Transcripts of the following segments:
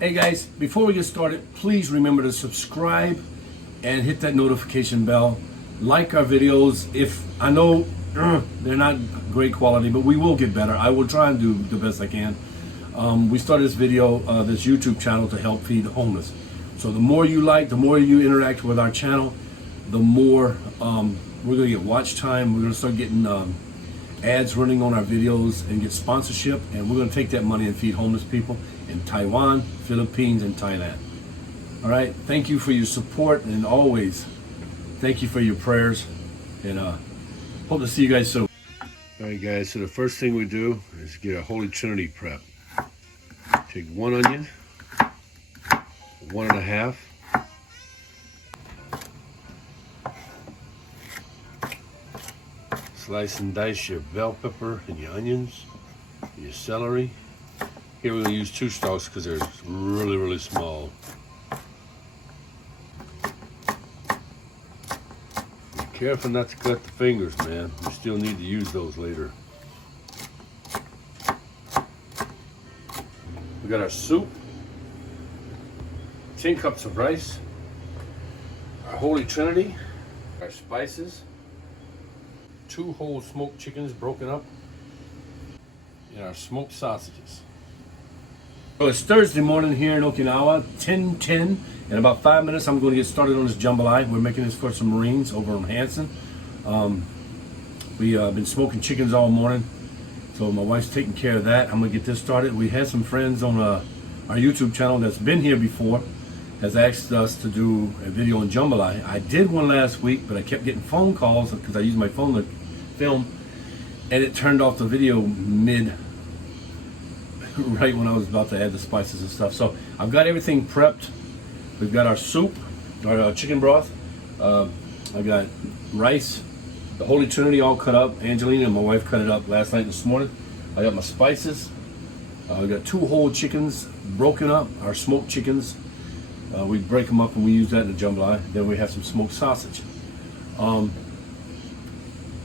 Hey guys, before we get started, please remember to subscribe and hit that notification bell. Like our videos. If I know they're not great quality, but we will get better. I will try and do the best I can. We started this this YouTube channel to help feed the homeless. So the more you like, the more you interact with our channel, the more we're gonna get watch time. We're gonna start getting ads running on our videos and get sponsorship, and we're gonna take that money and feed homeless people in Taiwan, Philippines, and Thailand. All right, thank you for your support, and always thank you for your prayers, and hope to see you guys soon. All right guys, so the first thing we do is get a Holy Trinity prep. Take 1 onion, 1.5, slice and dice your bell pepper and your onions, and your celery. Here we're going to use 2 stalks because they're really small. Be careful not to cut the fingers, man. We still need to use those later. We got our soup, 10 cups of rice, our Holy Trinity, our spices, 2 whole smoked chickens broken up, and our smoked sausages. So it's Thursday morning here in Okinawa, 10:10. In about 5 minutes, I'm going to get started on this jambalaya. We're making this for some Marines over in Hanson. We've been smoking chickens all morning, so my wife's taking care of that. I'm going to get this started. We had some friends on our YouTube channel that's been here before, has asked us to do a video on jambalaya. I did one last week, but I kept getting phone calls because I used my phone to film, and it turned off the video right when I was about to add the spices and stuff. So I've got everything prepped. We've got our soup, our chicken broth. I got rice, the Holy Trinity all cut up. Angelina and my wife cut it up last night and this morning. I got my spices. I got 2 whole chickens broken up, our smoked chickens. We break them up and we use that in the jambalaya. Then we have some smoked sausage.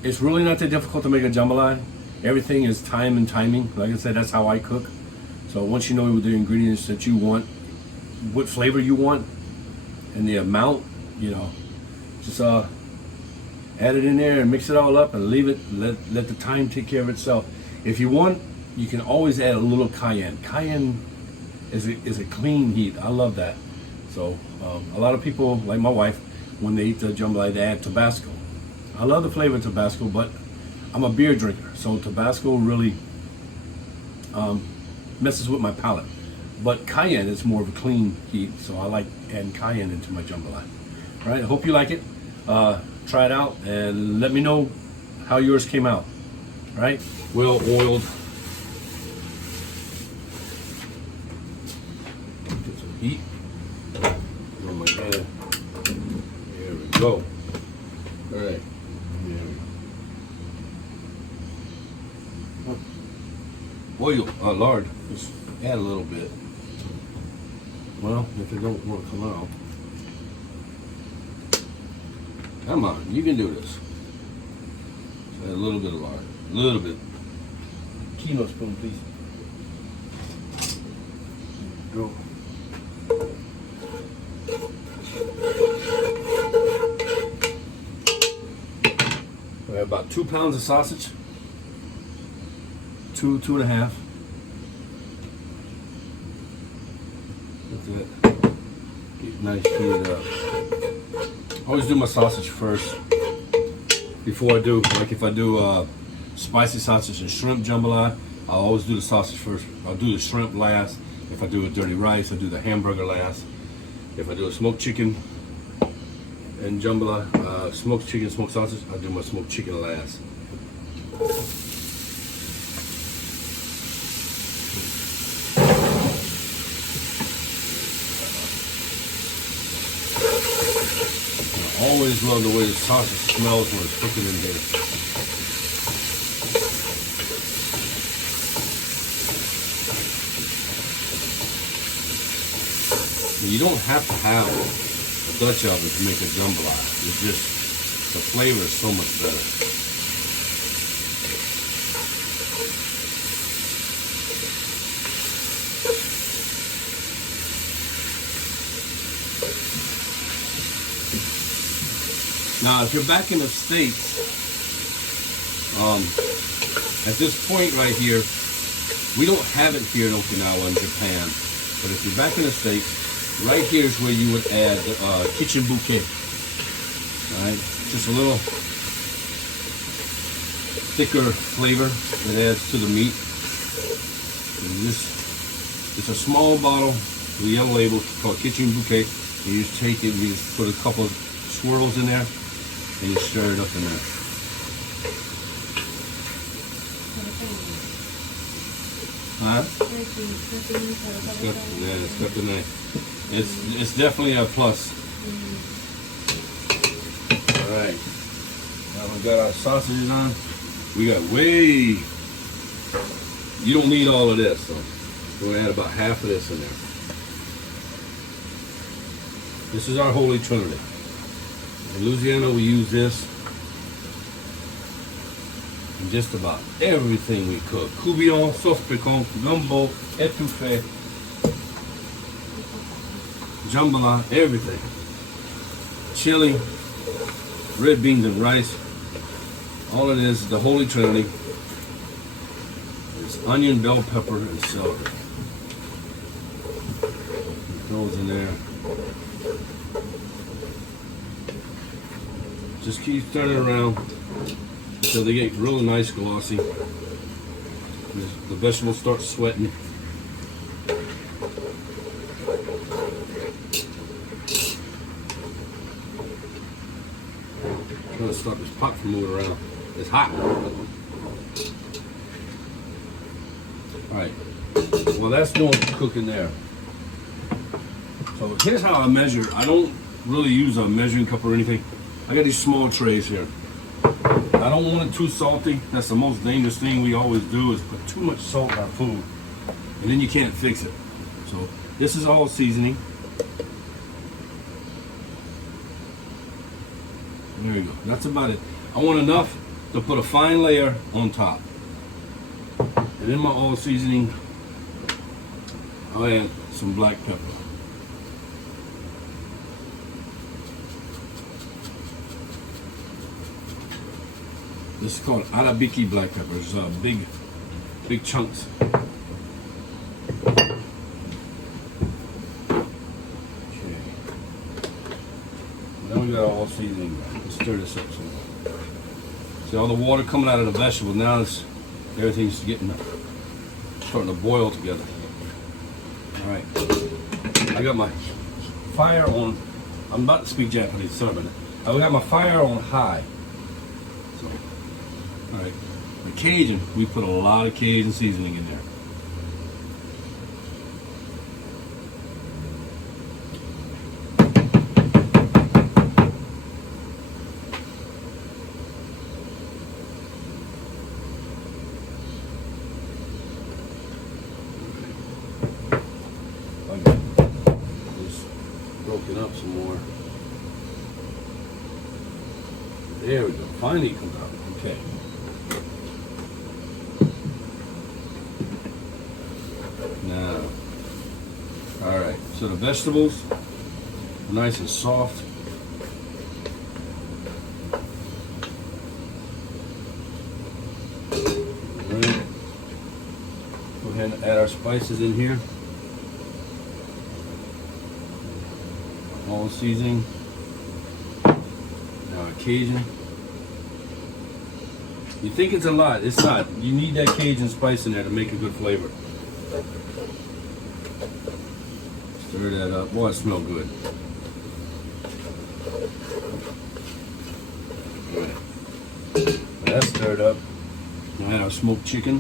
It's really not that difficult to make a jambalaya. Everything is time and timing. Like I said, that's how I cook. So once you know the ingredients that you want, what flavor you want, and the amount, just add it in there and mix it all up and leave it. Let the time take care of itself. If you want, you can always add a little cayenne. Cayenne is a clean heat. I love that. So a lot of people, like my wife, when they eat the jambalaya, they add Tabasco. I love the flavor of Tabasco, but I'm a beer drinker, so Tabasco really messes with my palate. But cayenne is more of a clean heat, so I like adding cayenne into my jambalaya. All right, I hope you like it. Try it out and let me know how yours came out. All right, well oiled. Get some heat. Oh my God. There we go. All right. Oil, lard, just add a little bit. Well, if it don't want to come out. Come on, you can do this. Just add a little bit of lard, a little bit. Kilo spoon, please. Go. We have about 2 pounds of sausage. 2.5. That's it. Get nice heated up. I always do my sausage first before I do, like if I do spicy sausage and shrimp jambalaya, I'll always do the sausage first. I'll do the shrimp last. If I do a dirty rice, I do the hamburger last. If I do a smoked chicken and jambalaya, smoked chicken, smoked sausage, I do my smoked chicken last. I always love the way the sausage smells when it's cooking in there. You don't have to have a Dutch oven to make a jambalaya. It's just, the flavor is so much better. Now, if you're back in the States, at this point right here, we don't have it here in Okinawa and Japan. But if you're back in the States, right here is where you would add kitchen bouquet. All right, just a little thicker flavor that adds to the meat. And it's a small bottle with a yellow label called kitchen bouquet. You just take it, you just put a couple of swirls in there, and you stir it up in there. Huh? It's got the knife. It's definitely a plus. All right. Now we've got our sausages on. We got you don't need all of this, so we're gonna add about half of this in there. This is our Holy Trinity. In Louisiana, we use this in just about everything we cook. Coubillon, sauce piquante, gumbo, étouffée, jambalaya, everything. Chili, red beans and rice. All it is the Holy Trinity. It's onion, bell pepper, and celery. Put those in there. Just keep turning around until they get really nice glossy. The vegetables start sweating. I'm going to stop this pot from moving around. It's hot. Alright. Well, that's doing cooking there. So here's how I measure. I don't really use a measuring cup or anything. I got these small trays here. I don't want it too salty. That's the most dangerous thing we always do is put too much salt in our food. And then you can't fix it. So this is all seasoning. There you go. That's about it. I want enough to put a fine layer on top. And in my all seasoning, I'll add some black pepper. This is called Arabiki black peppers, big chunks. Okay. Now we got all seasoning. Let's stir this up some more. See all the water coming out of the vegetable. Now everything's starting to boil together. All right. I got my fire on. I'm about to speak Japanese. Sorry about that. I got my fire on high. So. All right, the Cajun, we put a lot of Cajun seasoning in there. Okay, just broken up some more. There we go. Finally it comes out. Okay. Now, all right, so the vegetables are nice and soft. All right. Go ahead and add our spices in here. All seasoning. Now our Cajun. You think it's a lot, it's not. You need that Cajun spice in there to make a good flavor. Stir that up. Boy, it smells good. That's stirred up. Now add our smoked chicken.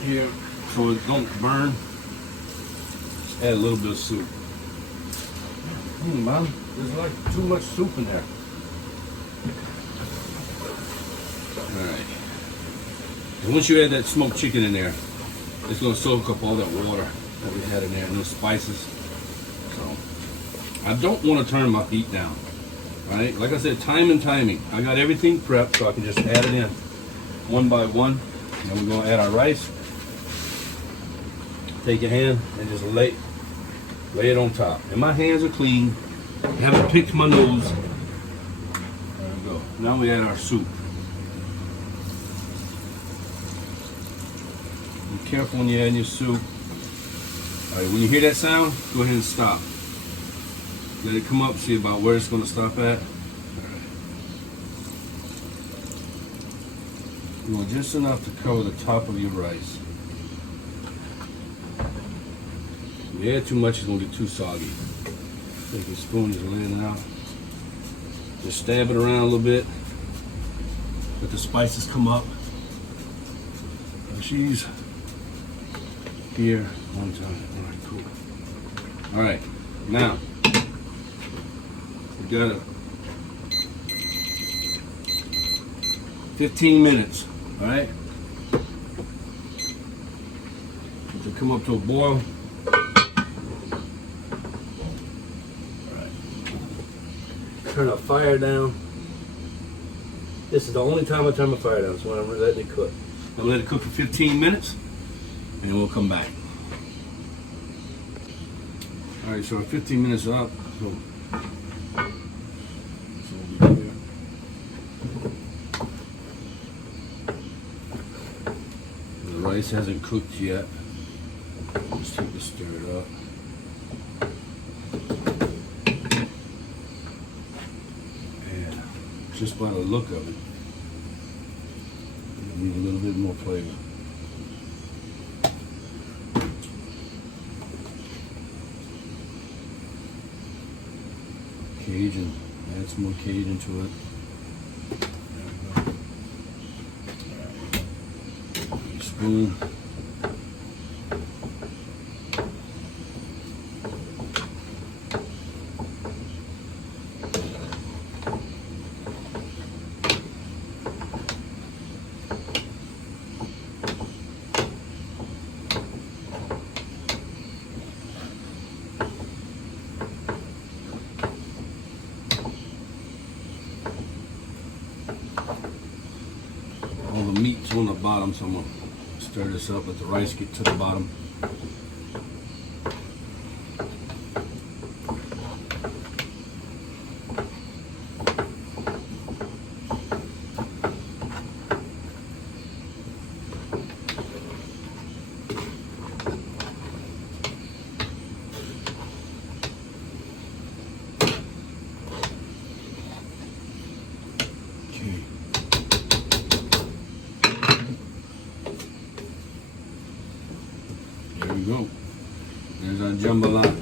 Here, so it don't burn, just add a little bit of soup. Man, there's like too much soup in there. Alright. And once you add that smoked chicken in there, it's going to soak up all that water that we had in there and those spices. So I don't want to turn my heat down. Right? Like I said, time and timing. I got everything prepped so I can just add it in one by one. And then we're going to add our rice. Take your hand and just lay it on top. And my hands are clean. I haven't picked my nose. There we go. Now we add our soup. Be careful when you add your soup. All right, when you hear that sound, go ahead and stop. Let it come up, see about where it's going to stop at. You want just enough to cover the top of your rice. If you add too much, it's going to get too soggy. Take your spoon, just lay it out. Just stab it around a little bit. Let the spices come up. And she's here one time. All right, cool. All right, now we got 15 minutes. All right, to come up to a boil. Turn our fire down. This is the only time I turn my fire down. It's when I'm letting it cook. I'll let it cook for 15 minutes and we'll come back. Alright, so 15 minutes are up. So we'll be here. The rice hasn't cooked yet. Just take this, stir it up. Just by the look of it, you need a little bit more flavor. Cajun, add some more Cajun to it. There we go. Your spoon. All the meat's on the bottom, so I'm going to stir this up, let the rice get to the bottom. There we go. There's our jambalaya.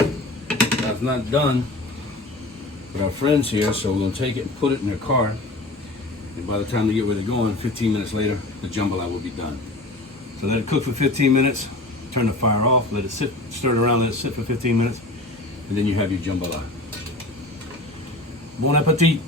Now it's not done with our friends here, so we're going to take it and put it in their car. And by the time they get where they're going, 15 minutes later, the jambalaya will be done. So let it cook for 15 minutes. Turn the fire off. Let it sit, stir it around, let it sit for 15 minutes. And then you have your jambalaya. Bon appetit.